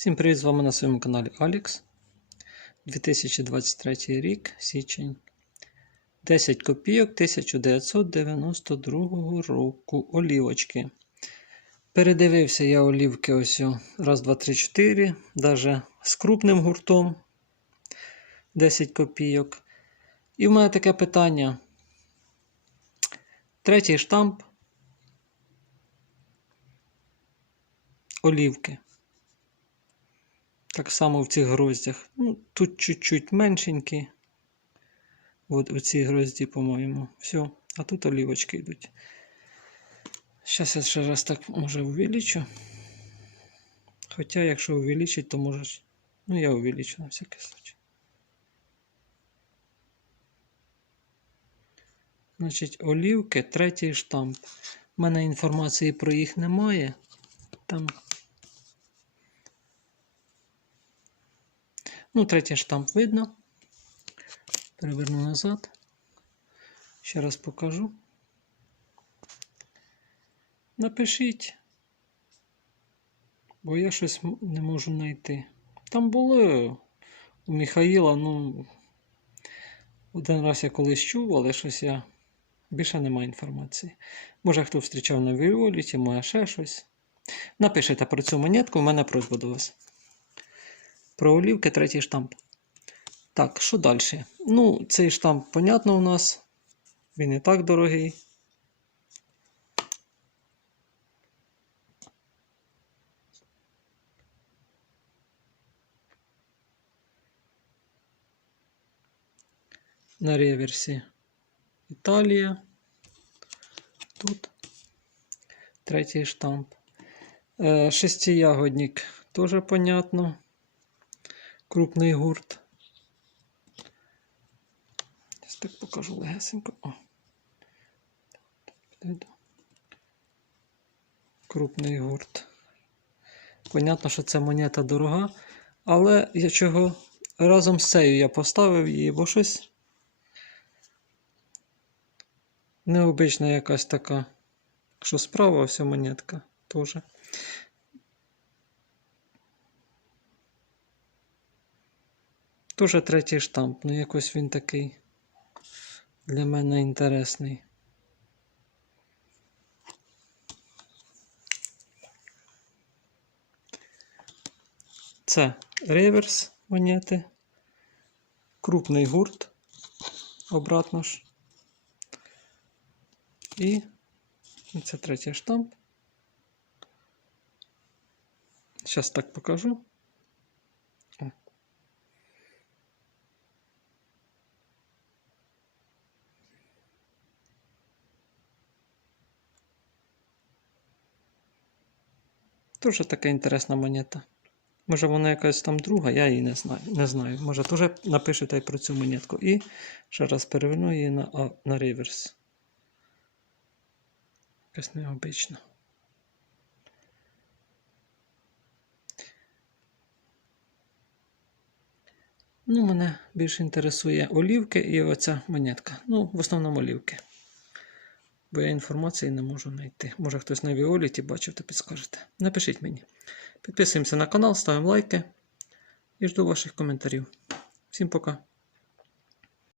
Всім привіт! З вами на своєму каналі Алікс. 2023 рік, січень. 10 копійок 1992 року. Олівочки. Передивився я олівки ось. Раз, два, три, чотири. Даже з крупним гуртом. 10 копійок. І в мене таке питання. Третій штамп. Олівки. Так само в цих гроздях. Ну, тут чуть-чуть меншенькі. От у цій грозді, по-моєму. Все. А тут олівочки йдуть. Зараз я ще раз так може увеличу. Хоча, якщо увеличить, то може. Ну, я увеличу на всякий случай. Значить, олівки, третій штамп. У мене інформації про їх немає. Там Ну, третій штамп видно. Переверну назад. Ще раз покажу. Напишіть, бо я щось не можу знайти. Там було у Михаїла, ну, один раз я колись чув, але щось я більше немає інформації. Може, хто зустрічав на Віоліті, може ще щось. Напишіть про цю монетку, у мене просьба до вас. Про олівки третій штамп. Так, що далі? Ну, цей штамп, понятно, у нас. Він і так дорогий. На реверсі Італія. Тут третій штамп. Е, Шестиягодник теж понятно крупний гурт. Ось так покажу легесенько. О. Крупний гурт. Понятно, що це монета дорога, але я чого разом з цією я поставив її, бо щось необична якась така. Якщо справа ось монетка теж. Тоже третій штамп, ну якось він такий для мене інтересний. Це реверс монети, крупний гурт, обратно ж. І це третій штамп. Зараз так покажу. Дуже така інтересна монета. Може вона якась там друга, я її не знаю. Не знаю. Може теж напишете про цю монетку. І ще раз переверну її на, на реверс. Якась необична. Ну, мене більше інтересує олівки і оця монетка. Ну, в основному олівки. Бо я інформації не можу знайти. Може хтось на Віоліті бачив, то підскажете. Напишіть мені. Підписуємося на канал, ставимо лайки і жду ваших коментарів. Всім пока.